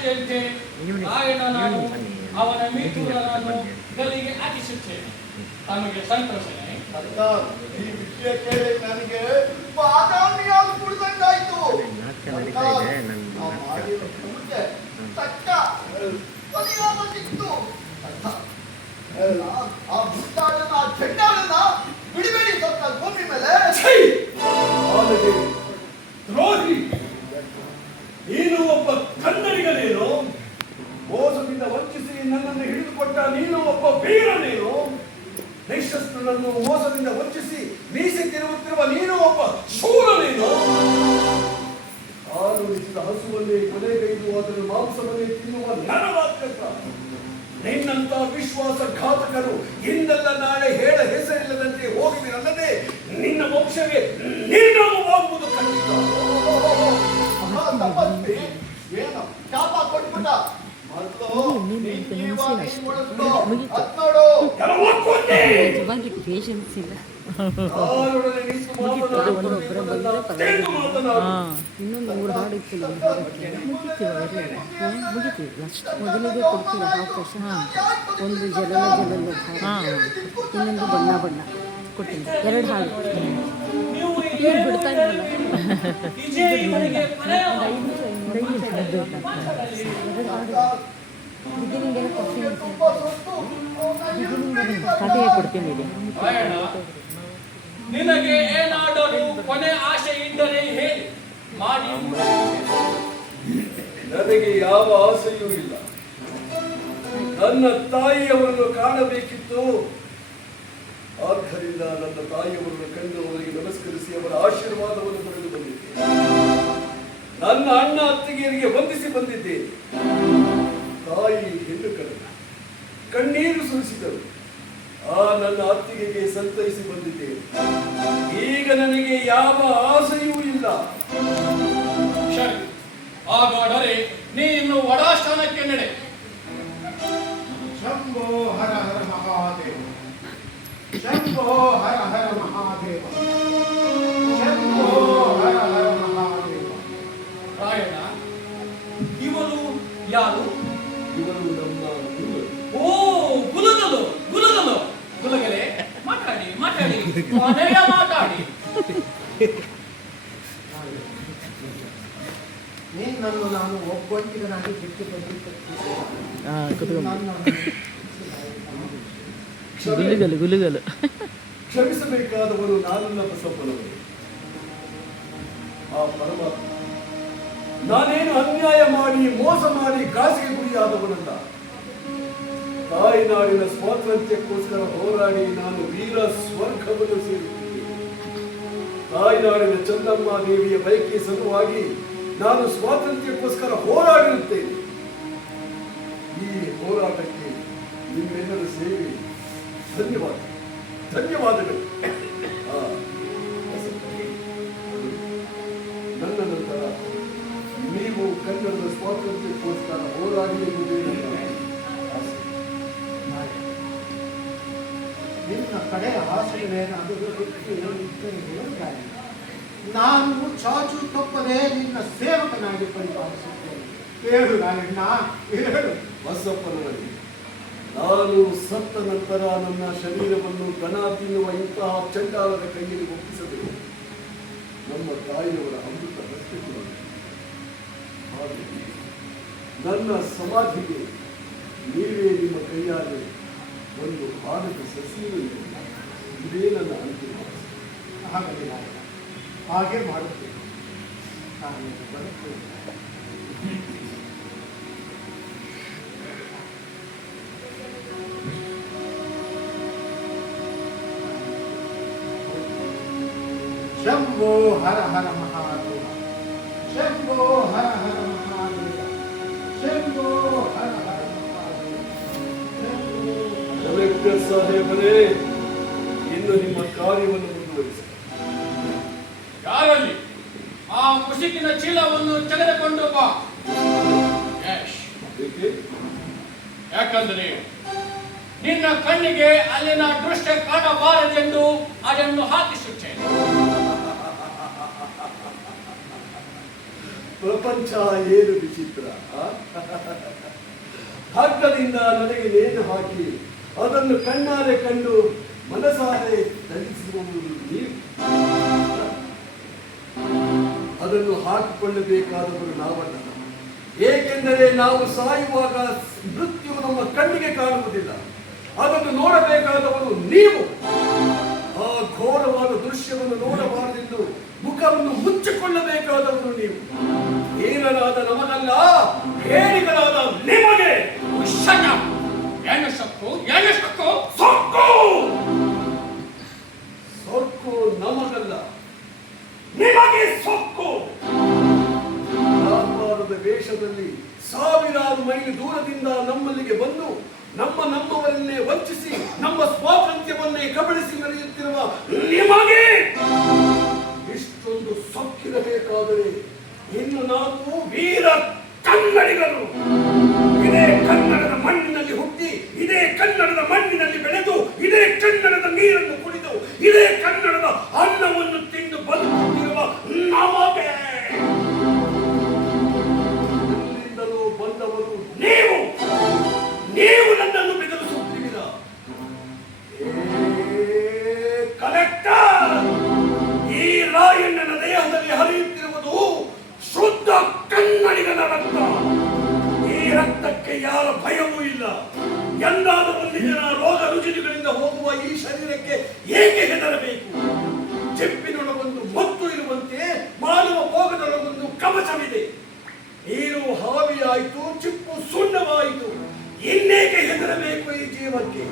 ಆಶೆಯಂತೆ ರಾಯಣ ನಾನು ಅವನ ಮೀಟುಗಳನ್ನು ಗಲ್ಲಿಗೆ ಹಾಕಿಸುತ್ತೇನೆ. ತಮಗೆ ಸಂತೋಷನೇ? ಈ ವಿಷಯ ಕೇಳಿ ನನಗೆ ಬಾದಾಮಿ ಹಾಲು ಕುಡಿದಂಗಾಯ್ತು. ತಕ್ಕ ಪರಿಣಾಮ ಸಿಕ್ತು. ಆ ಮುಟ್ಟಾಳನ ಚೆಂಡಾಳನ ಬಿಡಿಬೇಡಿ ಸ್ವಲ್ಪ ಭೂಮಿ ಮೇಲೆ. ದ್ರೋಹಿ, ನೀನು ಒಬ್ಬ ಕನ್ನಡಿಗನೇನು? ಮೋಸದಿಂದ ವಂಚಿಸಿ ನನ್ನನ್ನು ಹಿಡಿದುಕೊಟ್ಟ ನೀನು ಒಬ್ಬ ವೀರನೇನು? ನಿಶಸ್ತ್ರನನ್ನು ಮೋಸದಿಂದ ವಂಚಿಸಿ ಮೀಸೆ ತಿರುಗುತ್ತಿರುವ ನೀನು ಒಬ್ಬ ಶೂರನೇನು? ಹಾಲು ಉಳಿಸಿದ ಹಸುವನ್ನೇ ಕೊನೆಗೈದು ಅದರ ಮಾಂಸವನ್ನೇ ತಿನ್ನುವ ನರವಾತ್ಮಕ ನಿನ್ನಂತ ವಿಶ್ವಾಸಘಾತಕರು ಇಂದಲ್ಲ ನಾಳೆ ಹೇಳ ಹೆಸರಿಲ್ಲದಂತೆ ಹೋಗಿವಿರಲ್ಲದೆ ನಿನ್ನ ಮೋಕ್ಷವೇ ನಿರ್ನಾಮವಾಗುವುದು ಖಂಡಿತ. ಏನು ಶಾಪ ಕೊಟ್ಬಿಟ್ಟ ಪೇಷನ್ಸ್ ಇಲ್ಲ. ಇನ್ನೊಂದು 3 ಹಾಡು ಇತ್ತು ಮುಗಿತೀವಿ ಲಾಸ್ಟ್ ಮೊದಲಿಗೆ ಕೊಡ್ತೀವಿ ಅವಕಾಶ. ಒಂದು ಜಲಲ ಇನ್ನೊಂದು ಬಣ್ಣ ಬಣ್ಣ ಕೊಡ್ತೀನಿ. 2 ಹಾಡು ಬಿಡ್ತಾ ಇರಲ್ಲ. 5 ಕಥೆಯ ಕೊಡ್ತೀನಿ. ನಿನಗೆ ಏನಾದರೂ ಕೊನೆ ಆಸೆ ಇದ್ದರೆ ಹೇಳಿ ಮಾಡಿ. ನನಗೆ ಯಾವ ಆಸೆಯೂ ಇಲ್ಲ. ನನ್ನ ತಾಯಿಯವರನ್ನು ಕಾಣಬೇಕಿತ್ತು. ಆದ್ದರಿಂದ ನನ್ನ ತಾಯಿಯವರನ್ನು ಕಂಡವರಿಗೆ ನಮಸ್ಕರಿಸಿ ಅವರ ಆಶೀರ್ವಾದವನ್ನು ಪಡೆದು ಬಂದಿದ್ದೆ. ನನ್ನ ಅಣ್ಣ ಅತ್ತಿಗೆಯರಿಗೆ ವಂದಿಸಿ ಬಂದಿದ್ದೇನೆ. ತಾಯಿ ಹೆಣ್ಣು ಕಣ್ಣೀರು ಸುರಿಸಿದರು. ಆ ನನ್ನ ಅತ್ತಿಗೆಗೆ ಸಂತೈಸಿ ಬಂದಿದ್ದೇನೆ. ಈಗ ನನಗೆ ಯಾವ ಆಸೆಯೂ ಇಲ್ಲ. ಸರಿ, ಹಾಗಾದರೆ ನೀನು ವಡಾಸ್ಥಾನಕ್ಕೆ ನಡೆ. ಶಂಭೋ ಹರ ಹರ ಮಹಾದೇವ, ಶಂಭೋ ಹರ ಹರ ಮಹಾದೇವ, ಶಂಭೋ ಹರ ಹರ ಮಹಾದೇವ. ರಾಯಣ, ಇವರು ಯಾರು? ಇವರು ನಮ್ಮ ಗುರು. ಓ, ಗುಲಗಲು ಗುಲಗಲು ಗುಲಗಲೆ, ಮಾತಾಡಿ ಮಾತಾಡಿ, ಕೊನೆಯ ಮಾತಾಡಿ. ನಿನ್ನನ್ನು ನಾನು ಒಬ್ಬಂಟಿಗನಾಗಿ ಬಿಟ್ಟು ಗುಲುಗಲು ಕ್ಷಮಿಸಬೇಕಾದವರು ನಾನಲ್ಲ ಬಸಪ್ಪನವರು. ಆ ಪರಮಾತ್ಮ ನಾನೇನು ಅನ್ಯಾಯ ಮಾಡಿ ಮೋಸ ಮಾಡಿ ಕಾಸಿಗೆ ಗುರಿಯಾದವನಲ್ಲ. ತಾಯಿನಾಡಿನ ಸ್ವಾತಂತ್ರ್ಯಕ್ಕೋಸ್ಕರ ಹೋರಾಡಿ ನಾನು ವೀರ ಸ್ವರ್ಗವನ್ನು ಸೇರುತ್ತಿದ್ದೇನೆ. ತಾಯಿನಾಡಿನ ಚಂದಮ್ಮ ದೇವಿಯ ಬಯಕೆಯ ಸಲುವಾಗಿ ನಾನು ಸ್ವಾತಂತ್ರ್ಯಕ್ಕೋಸ್ಕರ ಹೋರಾಡಿರುತ್ತೇನೆ. ಈ ಹೋರಾಟಕ್ಕೆ ನಿಮ್ಮೆಲ್ಲರ ಸೇವೆ ಧನ್ಯವಾದಗಳು. ನನ್ನ ನಂತರ ನೀವು ಕನ್ನಡದ ಸ್ವಾತಂತ್ರ್ಯಕ್ಕೋಸ್ಕರ ಹೋರಾಡಿ ಎಂಬುದೇ ನನ್ನ ಆಸೆ. ನಿನ್ನ ಕಡೆ ಆಸೆಗಳೇನಾದರೂ ನಾನು ಚಾಚು ತಪ್ಪದೆ ನಿನ್ನ ಸೇವಕನಾಗಿ ಪರಿಪಾಲಿಸುತ್ತೇನೆ. ಹೇಳು ರಾಯಣ್ಣ, ಹೇಳು. ಬಸಪ್ಪನವರಿಗೆ ನಾನು ಸತ್ತ ನಂತರ ನನ್ನ ಶರೀರವನ್ನು ದನ ತಿನ್ನುವ ಇಂತಹ ಚಂಡಾಲದ ಕೈಯಲ್ಲಿ ಒಪ್ಪಿಸಬೇಕು. ನಮ್ಮ ತಾಯಿಯವರ ಅಮೃತ ಹಸ್ತಿಗಳು ನನ್ನ ಸಮಾಧಿಗೆ ನೀವೇ ನಿಮ್ಮ ಕೈಯಾರೆ ಒಂದು ಆನಂದ ಸಸಿಯನ್ನು ಇದೇ ನನ್ನ ಅಂತಿಮ ಹಾಗಲ್ಲ, ಹಾಗೆ ಮಾಡುತ್ತೇನೆ. ನಾನು ಬರುತ್ತೇನೆ. ಶಂಭೋ ಹರ ಹರ ಮಹಾದೇವ, ಶಂಭೋ ಹರ ಹರ ಮಹಾದೇವ, ಶಂಭೋ ಹರ ಹರ ಮಹಾದೇವ. ಕಲೆಕ್ಟರ್ ಸಾಹೇಬರೇ, ಇನ್ನು ನಿಮ್ಮ ಕಾರ್ಯವನ್ನು ಮುಂದುವರಿಸಿ. ಯಾರಲ್ಲಿ ಆ ಮುಸುಕಿನ ಚೀಲವನ್ನು ತೆಗೆದುಕೊಂಡು ಬಾ. ಯಾಕಂದ್ರೆ ನಿನ್ನ ಕಣ್ಣಿಗೆ ಅಲ್ಲಿನ ದೃಶ್ಯ ಕಾಣಬಾರದೆಂದು ಅದನ್ನು ಹಾಕಿಸುತ್ತೇನೆ. ಪ್ರಪಂಚ ಏನು ವಿಚಿತ್ರ. ಹಗ್ಗದಿಂದ ನನಗೆ ನೇತು ಹಾಕಿ ಅದನ್ನು ಕಣ್ಣಾರೆ ಕಂಡು ಮನಸಾರೆ ಧರಿಸುವುದು ನೀವು. ಅದನ್ನು ಹಾಕಿಕೊಳ್ಳಬೇಕಾದವರು ನಾವಲ್ಲ. ಏಕೆಂದರೆ ನಾವು ಸಾಯುವಾಗ ಮೃತ್ಯು ನಮ್ಮ ಕಣ್ಣಿಗೆ ಕಾಣುವುದಿಲ್ಲ. ಅದನ್ನು ನೋಡಬೇಕಾದವರು ನೀವು. ಆ ಘೋರವಾದ ದೃಶ್ಯವನ್ನು ನೋಡಬಾರದೆಂದು ಮುಖವನ್ನು ಮುಚ್ಚಿಕೊಳ್ಳಬೇಕಾದವರು ನೀವು. ಹೀನರಾದ ನಮಗಲ್ಲ, ಹೇಡಿಗಳಾದ ನಿಮಗೆ. ಏನು ಸೊಕ್ಕು ಸೊಕ್ಕು ನಮಗಲ್ಲ, ನಿಮಗೆ ಸೊಕ್ಕು. ವ್ಯಾಪಾರದ ವೇಷದಲ್ಲಿ ಸಾವಿರಾರು ಮೈಲಿ ದೂರದಿಂದ ನಮ್ಮಲ್ಲಿಗೆ ಬಂದು ನಮ್ಮವರನ್ನೇ ವಂಚಿಸಿ ನಮ್ಮ ಸ್ವಾತಂತ್ರ್ಯವನ್ನೇ ಕಬಳಿಸಿ ನಡೆಯುತ್ತಿರುವ ನಿಮಗೆ ಇಷ್ಟೊಂದು ಸೊಕ್ಕಿರಬೇಕಾದರೆ ಇನ್ನು ನಾವು ವೀರ ಕನ್ನಡಿಗರು. ಇದೇ ಕನ್ನಡದ ಮಣ್ಣಿನಲ್ಲಿ ಹುಟ್ಟಿ, ಇದೇ ಕನ್ನಡದ ಮಣ್ಣಿನಲ್ಲಿ ಬೆಳೆದು, ಇದೇ ಕನ್ನಡದ ನೀರನ್ನು ಕುಡಿದು, ಇದೇ ಕನ್ನಡದ ಅನ್ನವನ್ನು ತಿಂದು ಬದುಕುತ್ತಿರುವ ನಮಗೆ ಎಲ್ಲಿಂದಲೂ ಬಂದವರು ನೀವು. ನೀವು ನನ್ನನ್ನು ಬೆದರಿಸುತ್ತೀರಾ? ಕಲೆಕ್ಟರ್, ಈ ರಾಯಣ್ಣನ ದೇಹದಲ್ಲಿ ಹರಿಯುತ್ತಿರುವುದು ಶುದ್ಧ ಕನ್ನಡಿಗನ ರಕ್ತ. ಈ ರಕ್ತಕ್ಕೆ ಯಾರ ಭಯವೂ ಇಲ್ಲ. ಎಂದಾದ ಒಂದು ದಿನ ರೋಗ ರುಜಿನಗಳಿಂದ ಹೋಗುವ ಈ ಶರೀರಕ್ಕೆ ಏಕೆ ಹೆದರಬೇಕು? ಚಿಪ್ಪಿನೊಳಗೊಂದು ಮತ್ತು ಇರುವಂತೆ ಮಾನವ ಭೋಗದೊಳಗೊಂದು ಕವಚವಿದೆ. ನೀರು ಹಾವಿಯಾಯಿತು, ಚಿಪ್ಪು ಸುಣ್ಣವಾಯಿತು. ಇನ್ನೇಕೆ ಹೆದರಬೇಕು ಈ ಜೀವಕ್ಕೆ?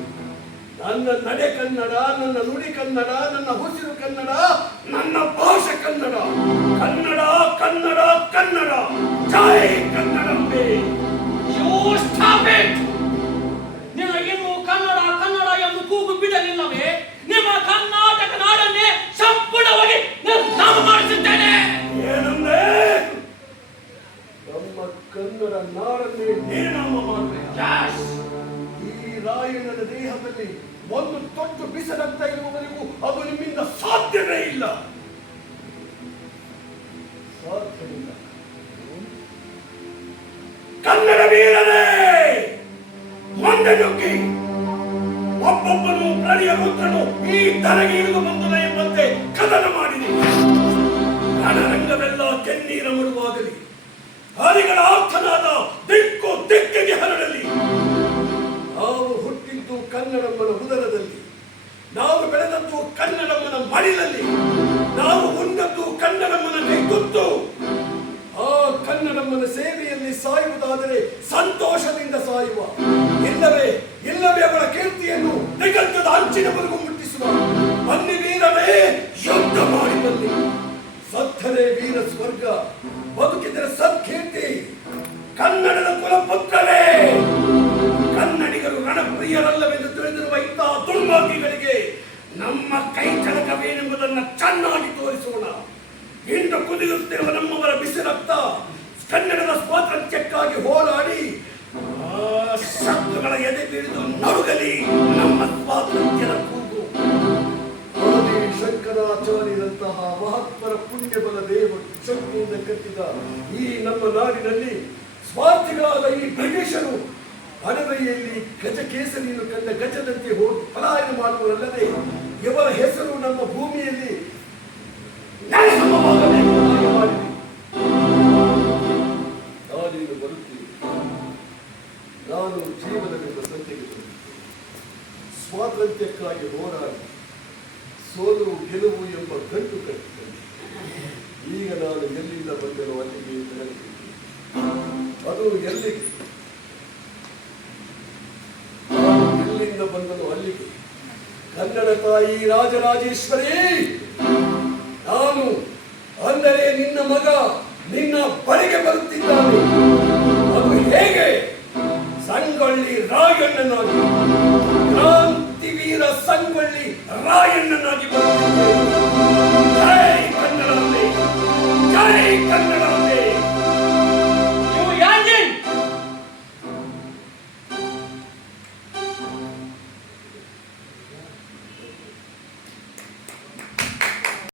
ನನ್ನ ನಡೆ ಕನ್ನಡ, ನನ್ನ ನುಡಿ ಕನ್ನಡ, ನನ್ನ ಉಸಿರು ಕನ್ನಡ, ನನ್ನ ಭಾಷೆ ಕನ್ನಡ. ಕನ್ನಡ ಕನ್ನಡ ಕನ್ನಡ, ಜೈ ಕನ್ನಡಂಬೆ. ನಿನಗಿನ್ನು ಕನ್ನಡ ಕನ್ನಡ ಎಂದು ಕೂಗು ಬಿಡಲಿಲ್ಲವೇ? ನಿಮ್ಮ ಕರ್ನಾಟಕ ನಾಡನ್ನೇ ಸಂಪೂರ್ಣವಾಗಿ ನಿರ್ನಾಮ ಮಾಡಿಸುತ್ತೇನೆ. ಏನಂದ್ರೆ ನಮ್ಮ ಕನ್ನಡ ನಾಡನ್ನೇ ನಿರ್ನಾಮ ಮಾಡಬೇಕು. ಈ ರಾಯಣ್ಣನ ದೇಹದಲ್ಲಿ ಒಂದು ತೊಟ್ಟು ಬಿಸರಂತ ಇರುವವರೆಗೂ ಅದು ನಿಮ್ಮಿಂದ ಸಾಧ್ಯವೇ ಇಲ್ಲ. ಸಾಧ್ಯವಿಲ್ಲ. ಕನ್ನಡ ವೀರರೇ, ಮುಂದೆ ನುಗ್ಗಿ ಒಬ್ಬೊಬ್ಬನು ಪ್ರಳಿಯ ರುದ್ರನು ಈ ಧರೆಗೆ ಇಳಿದು ಬಂದನ ಎಂಬಂತೆ ಕದನ ಮಾಡಿದೆ. ರಣರಂಗವೆಲ್ಲ ಕೆನ್ನೀರ ಮುಳುವಾಗಲಿ, ಹರಿಗಳ ಆರ್ಥನಾದ ದಿಕ್ಕು ದಿಕ್ಕಿಗೆ ಹರಡಲಿ. ನಾವು ಹುಟ್ಟಿದ್ದು ಕನ್ನಡಮ್ಮನ ಉದರದಲ್ಲಿ, ನಾವು ಬೆಳೆದದ್ದು ಕನ್ನಡಮ್ಮನ ಮಡಿಲಲ್ಲಿ, ನಾವು ಉಂಡದ್ದು ಕನ್ನಡಮ್ಮನ ಕೈಗುತ್ತು. ಆ ಕನ್ನಡಮ್ಮನ ಸೇವೆಯಲ್ಲಿ ಸಾಯುವುದಾದರೆ ಸಂತೋಷದಿಂದ ಸಾಯುವ, ಇಲ್ಲವೇ ಅವಳ ಕೀರ್ತಿಯನ್ನು ನಿಗಂತದ ಅಂಚಿನವರೆಗೂ ಮುಟ್ಟಿಸುವ. ಬನ್ನಿ ವೀರವೇ, ಯುದ್ಧ ಮಾಡಿ ಬನ್ನಿ. ಸತ್ತರೆ ವೀರ ಸ್ವರ್ಗ, ಬದುಕಿದರೆ ಸತ್ಕೀರ್ತಿ. ಕನ್ನಡದ ಕುಲಪುತ್ರರೇ, ಕನ್ನಡಿಗರು ರಣಪ್ರಿಯರಲ್ಲವೆಂದು ತಿಳಿದಿರುವ ಇಂತಹ ದುರ್ಮಾರ್ಗಿಗಳಿಗೆ ನಮ್ಮ ಕೈ ಚಳಕವೇನೆಂಬುದನ್ನು ಚೆನ್ನಾಗಿ ತೋರಿಸೋಣ. ಇಂದು ಕುದಿಯುತ್ತಿರುವ ನಮ್ಮವರ ಬಿಸಿ ರಕ್ತ ಕನ್ನಡದ ಸ್ವಾತಂತ್ರ್ಯಕ್ಕಾಗಿ ಹೋರಾಡಿ ಶತ್ರುಗಳ ಎದೆ ಬೀಳಿದು ನಡುಗಲಿ ನಮ್ಮ ಸ್ವಾತಂತ್ರ್ಯದ ಕೂಗು. ಆದಿ ಶಂಕರಾಚಾರ್ಯರಂತಹ ಮಹತ್ವರ ಪುಣ್ಯಬಲ ದೇವ ಶಕ್ತಿಯಿಂದ ಕಟ್ಟಿದ ಈ ನಮ್ಮ ನಾಡಿನಲ್ಲಿ ಸ್ವಾರ್ಥಿಗಳಾದ ಈ ಬ್ರಿಟಿಷರು ಅಣಬೆಯಲ್ಲಿ ಗಜಕೇಸರಿಯನ್ನು ಕಂಡ ಗಜದಂತೆ ಹೋಗಿ ಪಲಾಯನ ಮಾಡುವರಲ್ಲದೆ ಇವರ ಹೆಸರು ನಮ್ಮ ಭೂಮಿಯಲ್ಲಿ ನಾನೇನು ಬರುತ್ತೀನಿ. ನಾನು ಜೀವನದಿಂದ ಸಂತೆಗೆ ಸ್ವಾತಂತ್ರ್ಯಕ್ಕಾಗಿ ಹೋರಾಡಿ ಸೋಲು ಗೆಲುವು ಎಂಬ ಗಂಟು ಕಟ್ಟಿದ್ದೇನೆ. ಈಗ ನಾನು ಎಲ್ಲಿಂದ ಬಂದೆನೋ ಅಲ್ಲಿಗೆ ಬೆಳೆದಿದ್ದೇನೆ. ಅದು ಎಲ್ಲಿಗೆ? ಎಲ್ಲಿಂದ ಬಂದನು ಅಲ್ಲಿಗೆ. ಕನ್ನಡ ತಾಯಿ ರಾಜರಾಜೇಶ್ವರಿ, ನಾನು ಅಂದರೆ ನಿನ್ನ ಮಗ ನಿನ್ನ ಬಳಿಗೆ ಬರುತ್ತಿದ್ದಾನೆ. ಅದು ಹೇಗೆ? ಸಂಗೊಳ್ಳಿ ರಾಯಣ್ಣನಾಗಿ, ಕ್ರಾಂತಿವೀರ ಸಂಗೊಳ್ಳಿ ರಾಯಣ್ಣನಾಗಿ